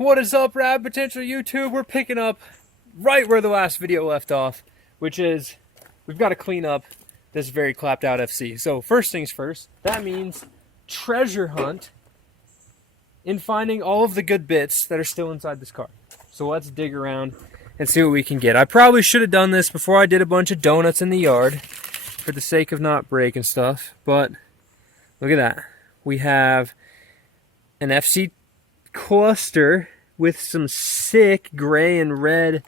What is up, Rad Potential YouTube? We're picking up right where the last video left off, which is we've got to clean up this very clapped out FC. So first things first, that means treasure hunt in finding all of the good bits that are still inside this car. So let's dig around and see what we can get. I probably should have done this before I did a bunch of donuts in the yard for the sake of not breaking stuff, but look at that. We have an FC cluster with some sick gray and red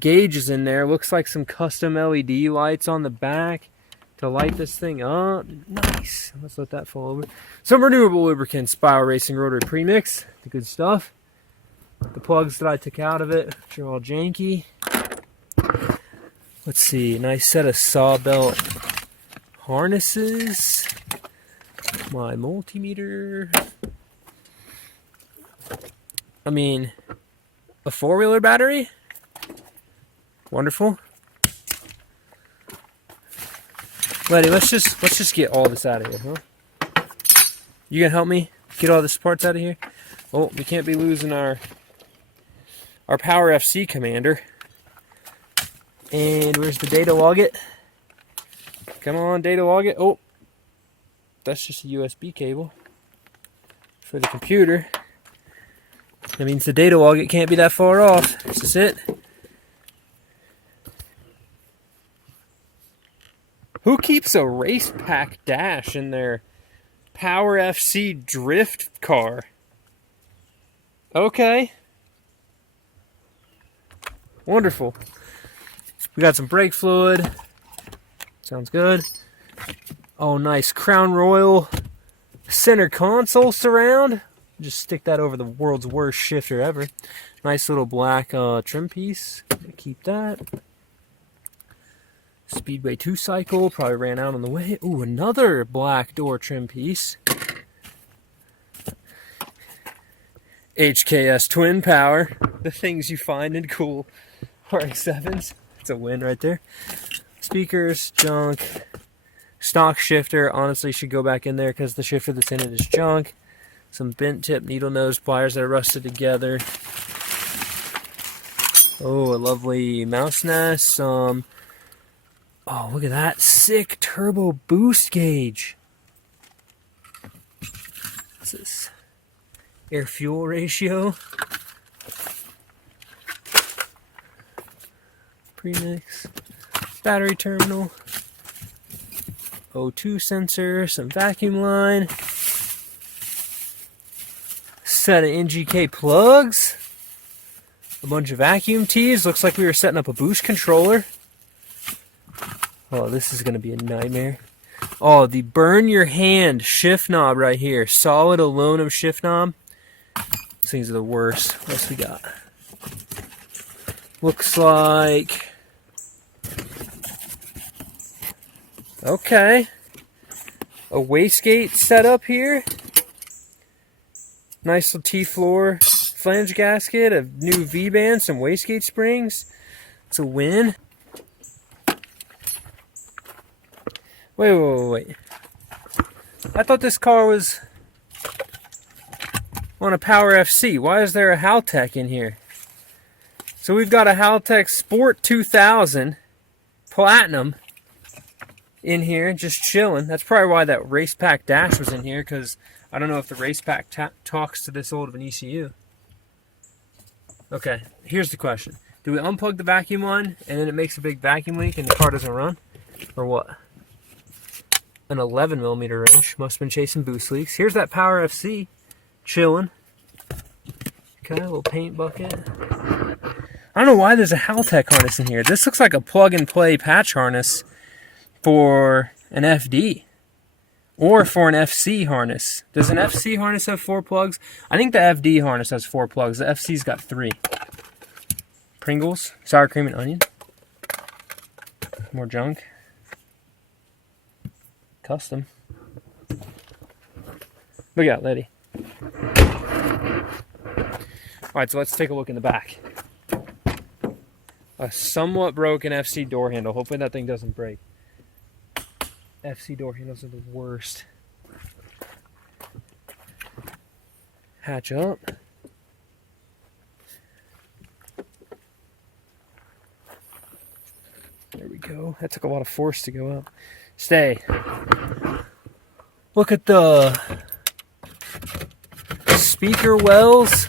gauges in there. Looks like some custom LED lights on the back to light this thing up. Nice. Let's let that fall over. Some renewable lubricants, Bio Racing Rotary Premix. The good stuff. The plugs that I took out of it, which are all janky. Let's see. Nice set of saw belt harnesses. My multimeter. I mean, a four-wheeler battery? Wonderful. Letty, let's just get all this out of here, huh? You gonna help me get all this parts out of here? Oh, we can't be losing our Power FC commander. And where's the data log it? Come on, data log it. Oh, that's just a USB cable for the computer. That means the data log it can't be that far off. Is this it? Who keeps a race pack dash in their Power FC drift car? Okay. Wonderful. We got some brake fluid. Sounds good. Oh, nice. Crown Royal center console surround. Just stick that over the world's worst shifter ever. Nice little black trim piece. Keep that. Speedway 2 cycle. Probably ran out on the way. Ooh, another black door trim piece. HKS twin power. The things you find in cool RX7s. It's a win right there. Speakers, junk. Stock shifter. Honestly, should go back in there because the shifter that's in it is junk. Some bent tip needle nose pliers that are rusted together. Oh, a lovely mouse nest. Oh, look at that. Sick turbo boost gauge. What's this? Air fuel ratio. Premix. Battery terminal. O2 sensor. Some vacuum line. Set of NGK plugs. A bunch of vacuum tees. Looks like we were setting up a boost controller. Oh, this is going to be a nightmare. Oh, the burn your hand shift knob right here. Solid aluminum shift knob. These things are the worst. What else we got? Looks like... Okay. A wastegate setup here. Nice little T-floor flange gasket, a new V-band, some wastegate springs. It's a win. Wait. I thought this car was on a Power FC. Why is there a Haltech in here? So we've got a Haltech Sport 2000 Platinum in here, just chilling. That's probably why that race pack dash was in here, because I don't know if the race pack talks to this old of an ECU. Okay, here's the question. Do we unplug the vacuum line and then it makes a big vacuum leak and the car doesn't run? Or what? An 11mm wrench. Must have been chasing boost leaks. Here's that Power FC. Chilling. Okay, a little paint bucket. I don't know why there's a Haltech harness in here. This looks like a plug-and-play patch harness for an FD. Or for an FC harness. Does an FC harness have 4 plugs? I think the FD harness has 4 plugs. The FC's got 3. Pringles, sour cream and onion. More junk. Custom. Look out, Letty. Alright, so let's take a look in the back. A somewhat broken FC door handle. Hopefully that thing doesn't break. FC door handles are the worst. Hatch up. go. That took a lot of force to go up. Stay. Look at the speaker wells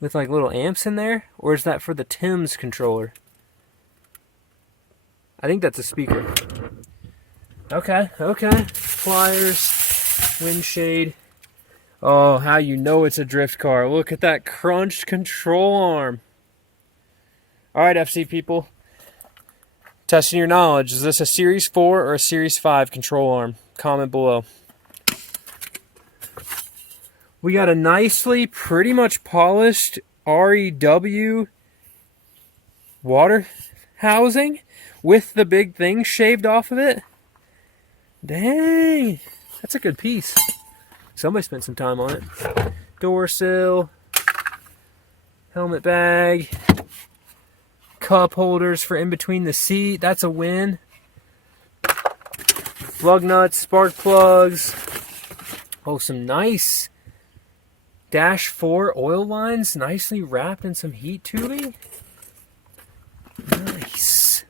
with like little amps in there. Or is that for the Tim's controller? I think that's a speaker. Okay, okay. Pliers, windshade. Oh, how you know it's a drift car. Look at that crunched control arm. Alright, FC people. Testing your knowledge. Is this a Series 4 or a Series 5 control arm? Comment below. We got a nicely, pretty much polished REW water housing with the big thing shaved off of it. Dang, that's a good piece. Somebody spent some time on it. Door sill, helmet bag, cup holders for in between the seat. That's a win. Lug nuts, spark plugs. Oh, some nice Dash 4 oil lines, nicely wrapped in some heat tubing. Nice.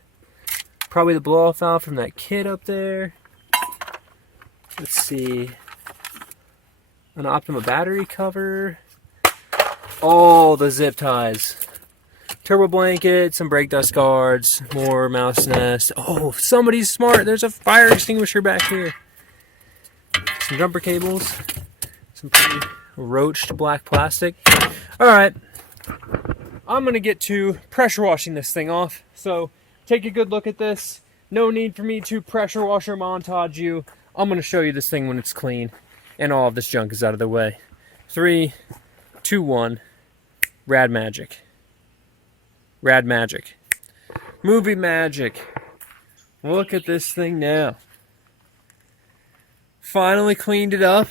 Probably the blow-off valve from that kit up there. Let's see. An Optima battery cover. All the zip ties. Turbo blanket, some brake dust guards, more mouse nest. Oh, somebody's smart. There's a fire extinguisher back here. Some jumper cables. Some pretty roached black plastic. Alright. I'm going to get to pressure washing this thing off. So, take a good look at this. No need for me to pressure washer montage you. I'm going to show you this thing when it's clean and all of this junk is out of the way. 3, 2, 1. Rad magic. Rad magic. Movie magic. Look at this thing now. Finally cleaned it up.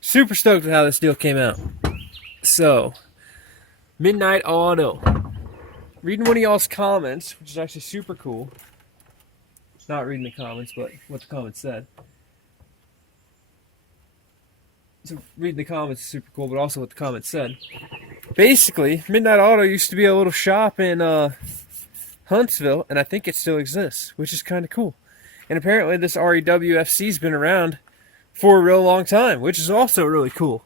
Super stoked with how this deal came out. So, Midnight Auto. Reading one of y'all's comments, which is actually super cool. Not reading the comments, but what the comments said. So reading the comments is super cool, but also what the comments said. Basically, Midnight Auto used to be a little shop in Huntsville, and I think it still exists, which is kind of cool. And apparently this REW FC's been around for a real long time, which is also really cool.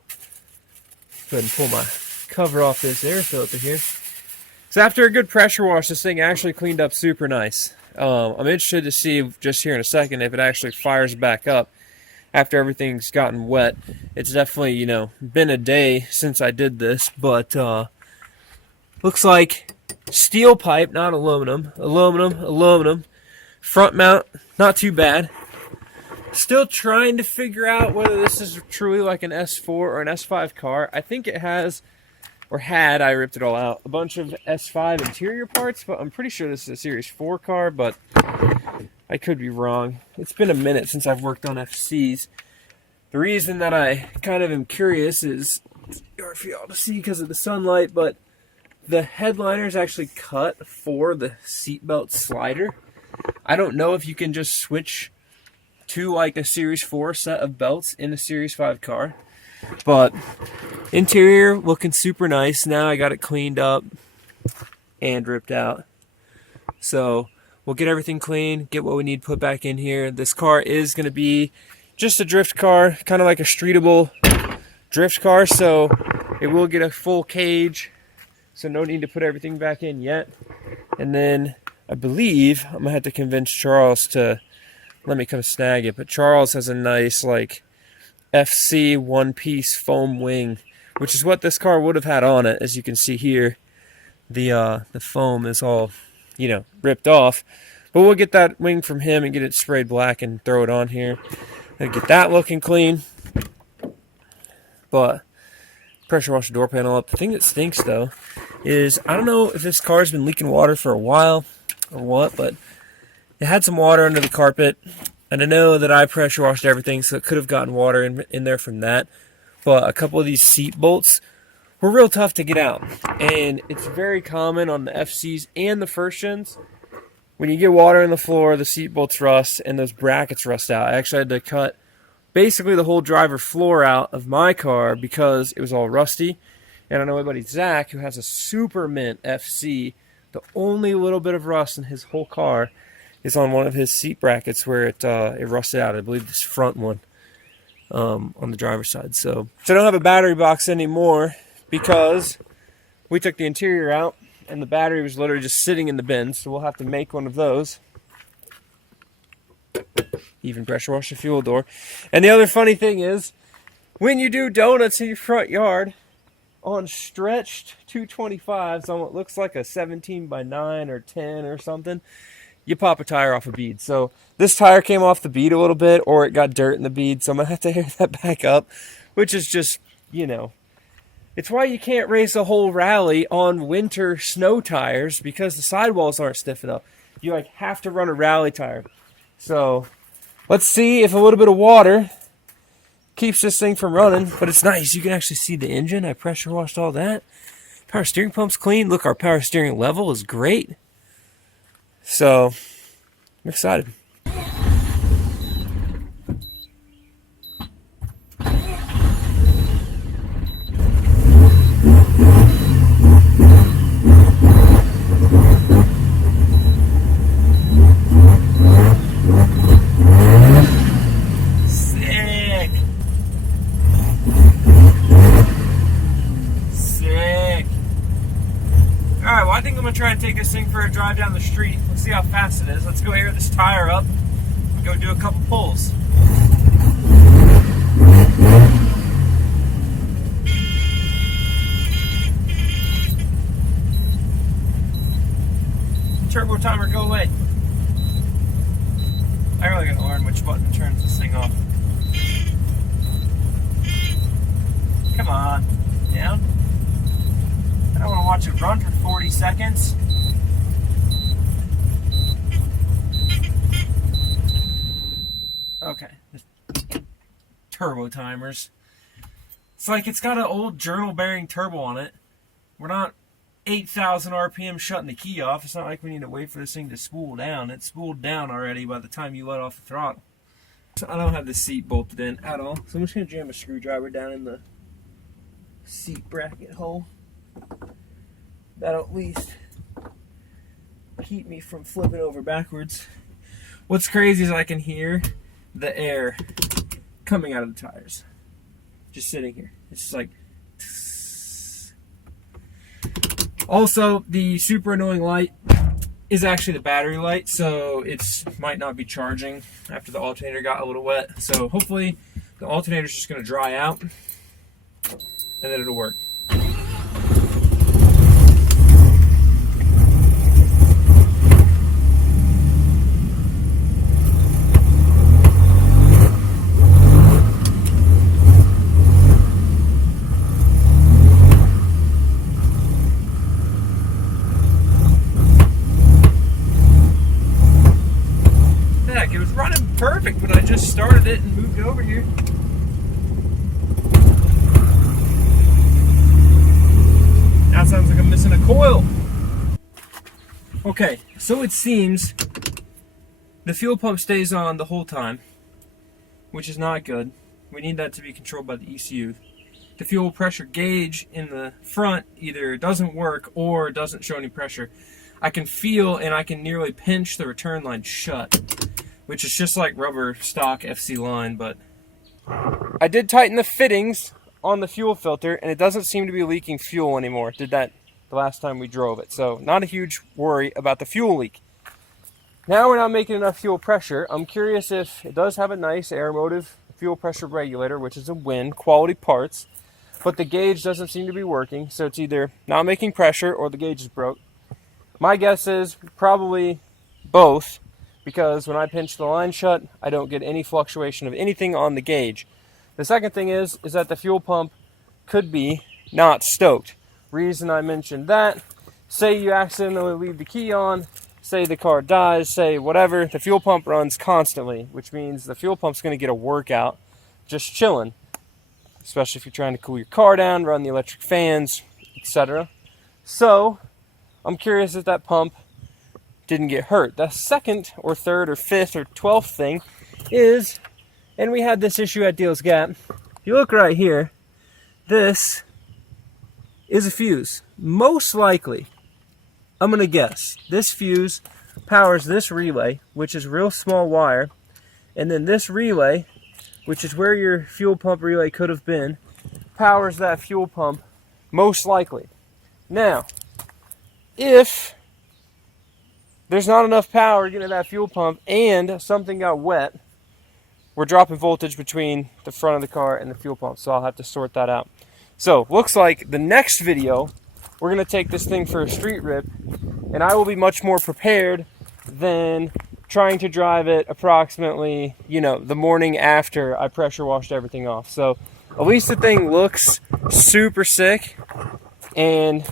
Go ahead and pull my cover off this air filter here. So after a good pressure wash, this thing actually cleaned up super nice. I'm interested to see just here in a second if it actually fires back up after everything's gotten wet. It's definitely, you know, been a day since I did this, but looks like steel pipe, not aluminum. Aluminum. Front mount, not too bad. Still trying to figure out whether this is truly like an S4 or an S5 car. I think it has, or had, I ripped it all out, a bunch of S5 interior parts, but I'm pretty sure this is a Series 4 car, but I could be wrong. It's been a minute since I've worked on FCs. The reason that I kind of am curious is, it's hard for y'all to see because of the sunlight, but the headliner is actually cut for the seatbelt slider. I don't know if you can just switch to like a Series 4 set of belts in a Series 5 car. But interior looking super nice. Now I got it cleaned up and ripped out. So we'll get everything clean, get what we need put back in here. This car is going to be just a drift car, kind of like a streetable drift car. So it will get a full cage. So no need to put everything back in yet. And then I believe I'm going to have to convince Charles to let me come snag it. But Charles has a nice like FC one-piece foam wing, which is what this car would have had on it. As you can see here, the foam is all, you know, ripped off. But we'll get that wing from him and get it sprayed black and throw it on here and get that looking clean. But pressure wash the door panel up. The thing that stinks though is I don't know if this car's been leaking water for a while or what, but it had some water under the carpet. And I know that I pressure washed everything, so it could have gotten water in there from that. But a couple of these seat bolts were real tough to get out. And it's very common on the FCs and the first gens. When you get water in the floor, the seat bolts rust and those brackets rust out. I actually had to cut basically the whole driver floor out of my car because it was all rusty. And I know my buddy Zach, who has a super mint FC The only little bit of rust in his whole car is on one of his seat brackets where it rusted out. I believe this front one on the driver's side. So I don't have a battery box anymore because we took the interior out and the battery was literally just sitting in the bin. So we'll have to make one of those. Even pressure wash the fuel door. And the other funny thing is, when you do donuts in your front yard, on stretched 225s on what looks like a 17 by 9 or 10 or something, you pop a tire off a bead. So this tire came off the bead a little bit, or it got dirt in the bead, so I'm going to have to air that back up, which is just, you know, it's why you can't race a whole rally on winter snow tires, because the sidewalls aren't stiff enough. You like have to run a rally tire. So let's see if a little bit of water keeps this thing from running. But it's nice, you can actually see the engine. I pressure washed all that. Power steering pump's clean. Look, our power steering level is great. So I'm excited. I think I'm going to try and take this thing for a drive down the street. Let's see how fast it is. Let's go air this tire up and go do a couple pulls. Turbo timer, go away. I really got to learn which button turns this thing off. Come on, down. I don't want to watch it run for 40 seconds. Okay. Turbo timers. It's like it's got an old journal bearing turbo on it. We're not 8,000 RPM shutting the key off. It's not like we need to wait for this thing to spool down. It's spooled down already by the time you let off the throttle. So I don't have the seat bolted in at all. So I'm just going to jam a screwdriver down in the seat bracket hole. That'll at least keep me from flipping over backwards. What's crazy is I can hear the air coming out of the tires. Just sitting here. It's just like... Also, the super annoying light is actually the battery light, so it might not be charging after the alternator got a little wet. So hopefully the alternator is just going to dry out and then it'll work. Heck, it was running perfect when I just started it and moved over here. Now it sounds like I'm missing a coil. Okay, so it seems the fuel pump stays on the whole time, which is not good. We need that to be controlled by the ECU. The fuel pressure gauge in the front either doesn't work or doesn't show any pressure. I can feel and I can nearly pinch the return line shut, which is just like rubber stock FC line, but I did tighten the fittings on the fuel filter and it doesn't seem to be leaking fuel anymore. Did that the last time we drove it, so not a huge worry about the fuel leak. Now we're not making enough fuel pressure. I'm curious if it does have a nice Aeromotive fuel pressure regulator, which is a win, quality parts, but the gauge doesn't seem to be working, so it's either not making pressure or the gauge is broke. My guess is probably both, because when I pinch the line shut, I don't get any fluctuation of anything on the gauge. The second thing is that the fuel pump could be not stoked. Reason I mentioned that, say you accidentally leave the key on, say the car dies, say whatever, the fuel pump runs constantly, which means the fuel pump's going to get a workout just chilling, especially if you're trying to cool your car down, run the electric fans, etc. So I'm curious if that pump didn't get hurt. The second or third or fifth or 12th thing is, and we had this issue at Deals Gap, if you look right here, this is a fuse. Most likely, I'm gonna guess this fuse powers this relay, which is real small wire, and then this relay, which is where your fuel pump relay could have been, powers that fuel pump most likely. Now, if there's not enough power to get to that fuel pump and something got wet, we're dropping voltage between the front of the car and the fuel pump, so I'll have to sort that out. So, looks like the next video, we're going to take this thing for a street rip, and I will be much more prepared than trying to drive it approximately, the morning after I pressure washed everything off. So, at least the thing looks super sick, and,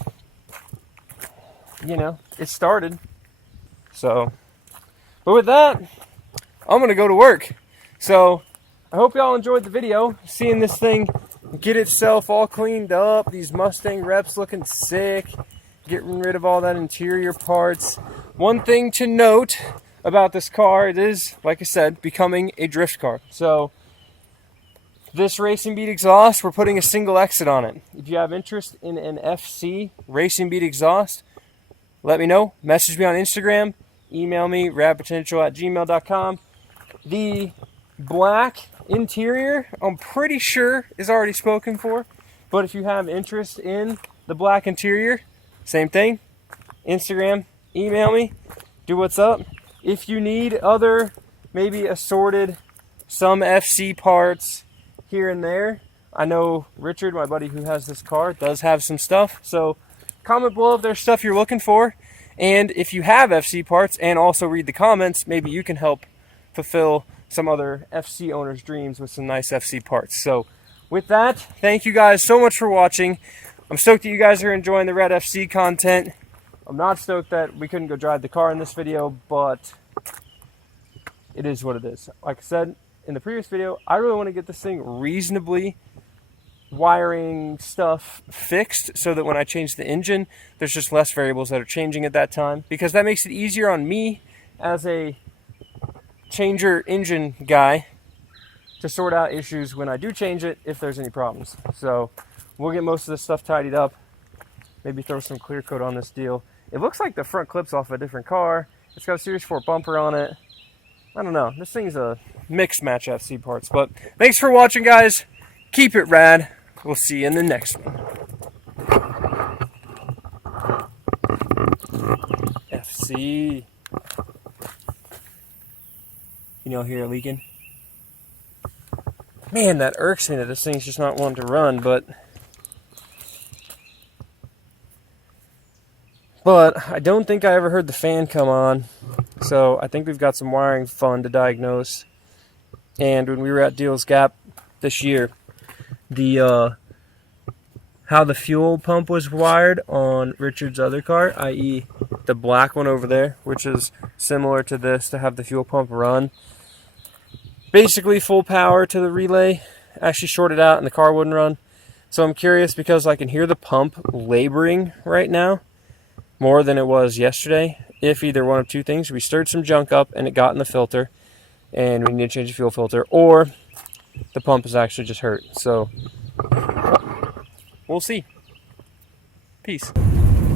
it started. So, but with that, I'm going to go to work. So, I hope y'all enjoyed the video, seeing this thing get itself all cleaned up, these Mustang reps looking sick, getting rid of all that interior parts. One thing to note about this car, it is, like I said, becoming a drift car. So, this Racing Beat exhaust, we're putting a single exit on it. If you have interest in an FC Racing Beat exhaust, let me know. Message me on Instagram. Email me, radpotential@gmail.com. The black interior, I'm pretty sure, is already spoken for. But if you have interest in the black interior, same thing. Instagram, email me, do what's up. If you need other, maybe assorted, some FC parts here and there, I know Richard, my buddy who has this car, does have some stuff. So comment below if there's stuff you're looking for. And if you have FC parts and also read the comments, maybe you can help fulfill some other FC owners' dreams with some nice FC parts. So with that, thank you guys so much for watching. I'm stoked that you guys are enjoying the Red FC content. I'm not stoked that we couldn't go drive the car in this video, but it is what it is. Like I said in the previous video, I really want to get this thing reasonably wiring stuff fixed so that when I change the engine, there's just less variables that are changing at that time, because that makes it easier on me as a changer engine guy to sort out issues when I do change it if there's any problems. So we'll get most of this stuff tidied up, maybe throw some clear coat on this deal. It looks like the front clip's off a different car. It's got a Series 4 bumper on it. I don't know, this thing's a mixed match FC parts. But thanks for watching, guys. Keep it rad. We'll see you in the next one. FC. Can y'all hear it leaking? Man, that irks me that this thing's just not wanting to run, but I don't think I ever heard the fan come on. So I think we've got some wiring fun to diagnose. And when we were at Deals Gap this year, how the fuel pump was wired on Richard's other car, i.e. the black one over there, which is similar to this to have the fuel pump run basically full power to the relay, actually shorted out and the car wouldn't run. So I'm curious because I can hear the pump laboring right now more than it was yesterday. If either one of two things, we stirred some junk up and it got in the filter and we need to change the fuel filter, or the pump is actually just hurt. So we'll see. Peace.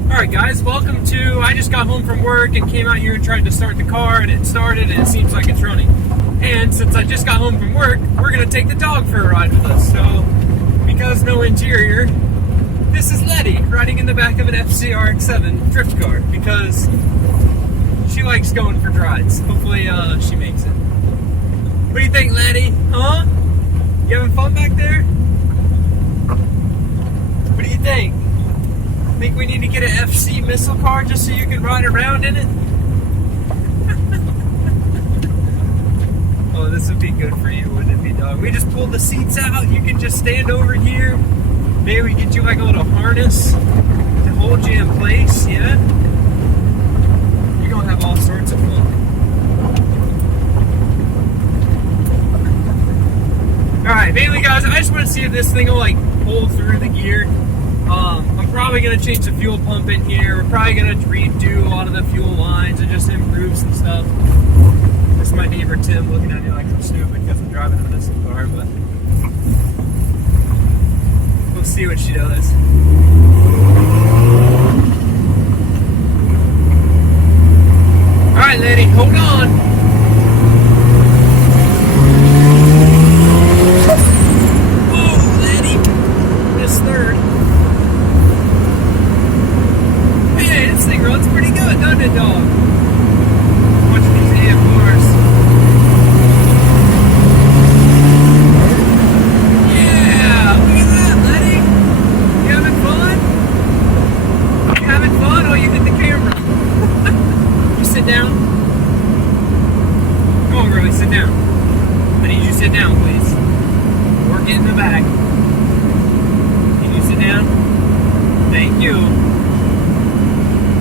Alright guys, welcome to, I just got home from work and came out here and tried to start the car, and it started and it seems like it's running. And since I just got home from work, we're going to take the dog for a ride with us. So, because no interior, this is Letty riding in the back of an FC RX7 drift car because she likes going for rides. Hopefully she makes it. What do you think, Letty? Huh? You having fun back there? What do you think? Think we need to get an FC missile car just so you can ride around in it? Oh, this would be good for you, wouldn't it be, dog? We just pulled the seats out. You can just stand over here. Maybe we get you like a little harness to hold you in place, yeah? You're gonna have all sorts of fun. Alright, mainly guys, I just want to see if this thing will like pull through the gear. I'm probably going to change the fuel pump in here. We're probably going to redo a lot of the fuel lines and just improve some stuff. This is my neighbor Tim looking at me like I'm stupid because I'm driving a missile car, but we'll see what she does. Alright, lady, hold on. Whoa, lady. Missed third. Hey, this thing runs pretty good, doesn't it, dog? Watch these AFRs. Yeah, look at that, lady. You having fun? You having fun? Oh, you hit the camera. You sit down. Come on, girlie, sit down. I need you to sit down, please. Or get in the back. Can you sit down? Thank you.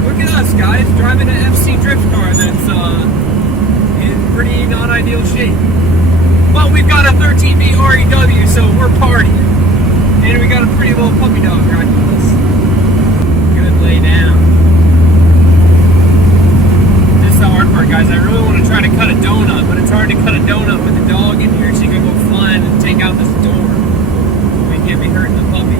Look at us, guys, driving an FC drift car that's in pretty not ideal shape. Well, we've got a 13B REW, so we're partying. And we got a pretty little puppy dog riding with us. Good lay down. This is the hard part, guys. I really want to try to cut a donut, but it's hard to cut a donut with the dog in here, so you can go flying and take out this door. We can't be hurting the puppy.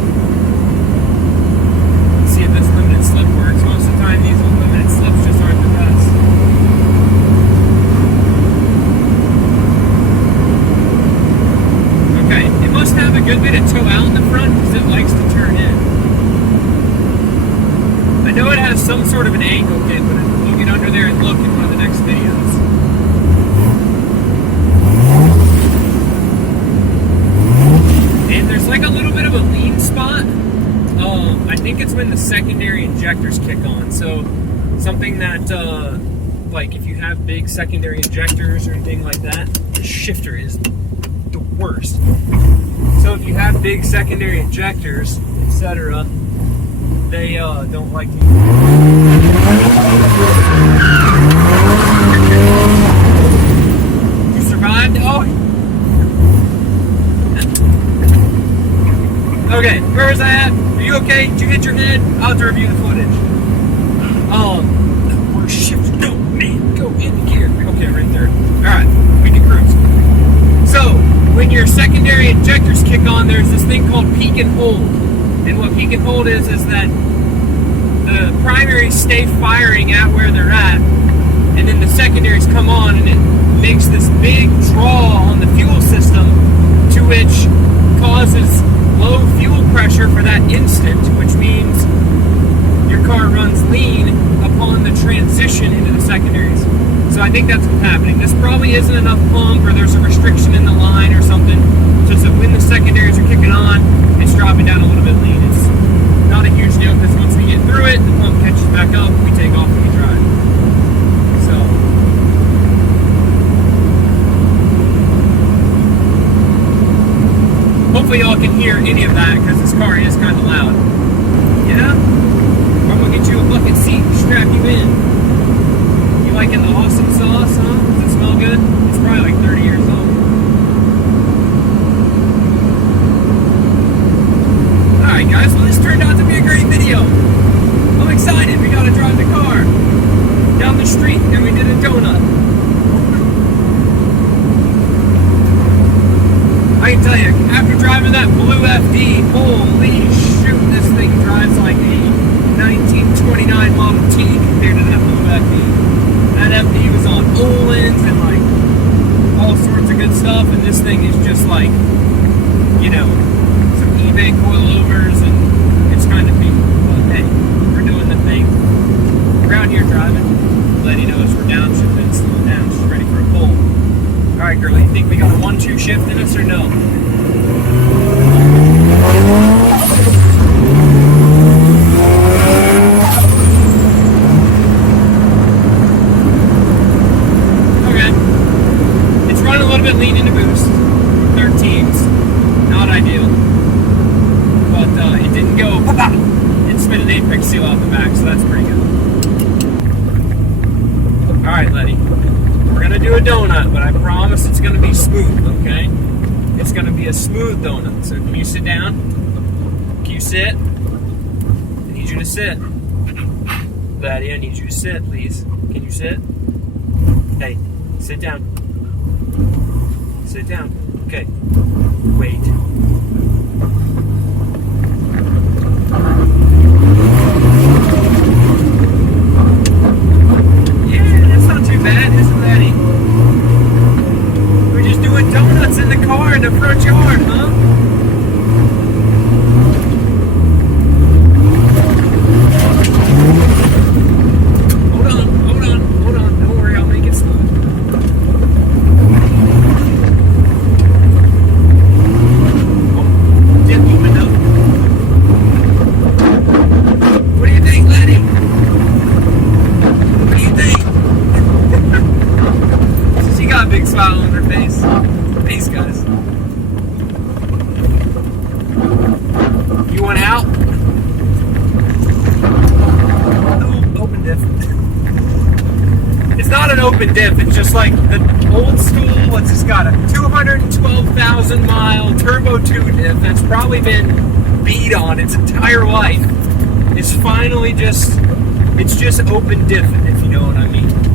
Let's see if this limited slip works. Most of the time, these limited slips just aren't the best. Okay, it must have a good bit of toe out in the front because it likes to turn in. I know it has some sort of an angle kit, but we'll get under there and look in one of the next videos. And there's like a little bit of a lean spot. I think it's when the secondary injectors kick on. So something that, like if you have big secondary injectors or anything like that, the shifter is the worst. So if you have big secondary injectors, etc., they don't like to. You survived? Oh. Okay, where was I at? Are you okay? Did you hit your head? I'll have to review the footage. We're shifting. No, man, go in gear. Okay, right there. Alright, we can cruise. So, when your secondary injectors kick on, there's this thing called peak and hold. And what peak and hold is that the primaries stay firing at where they're at, and then the secondaries come on, and it makes this big draw on the fuel system, to which causes low fuel pressure for that instant, which means your car runs lean upon the transition into the secondaries. So I think that's what's happening. This probably isn't enough pump, or there's a restriction in the line or something. Just that when the secondaries are kicking on, it's dropping down a little bit lean. It's not a huge deal, because once we get through it, the pump catches back up, we take off and we drive. So hopefully y'all can hear any of that, because this car is kind of loud. Yeah? I'm going to get you a bucket seat and strap you in. You liking the awesome sauce, huh? Does it smell good? It's probably like 30 years old. Alright guys, well this turned out to be a great video. I'm excited. We got to drive the car down the street, and we did a donut. I can tell you, after driving that blue FD, holy shoot, this thing drives like a 1929 Model T compared to that blue FD. That FD was on Olin's and like all sorts of good stuff, and this thing is just like, you know, some eBay coilovers, and it's kind of neat. But hey, we're doing the thing. We're out here driving. Letty knows we're downshifting, slowing down. She's ready for a pull. Alright, girl, you think we got a 1-2 shift in us or no? Okay. It's running a little bit lean into boost. 13s. Not ideal. But it didn't go and spit an apex seal out the back, so that's pretty good. Alright, Letty. We're going to do a donut, but I promise it's going to be smooth, okay? It's going to be a smooth donut. So can you sit down? Can you sit? I need you to sit. Laddie, I need you to sit, please. Can you sit? Hey, sit down. Sit down. Okay. Wait. Yeah, that's not too bad. an open diff. It's just like the old school, what's this got? A 212,000 mile turbo 2 diff that's probably been beat on its entire life. It's finally just, it's just open diffing, if you know what I mean.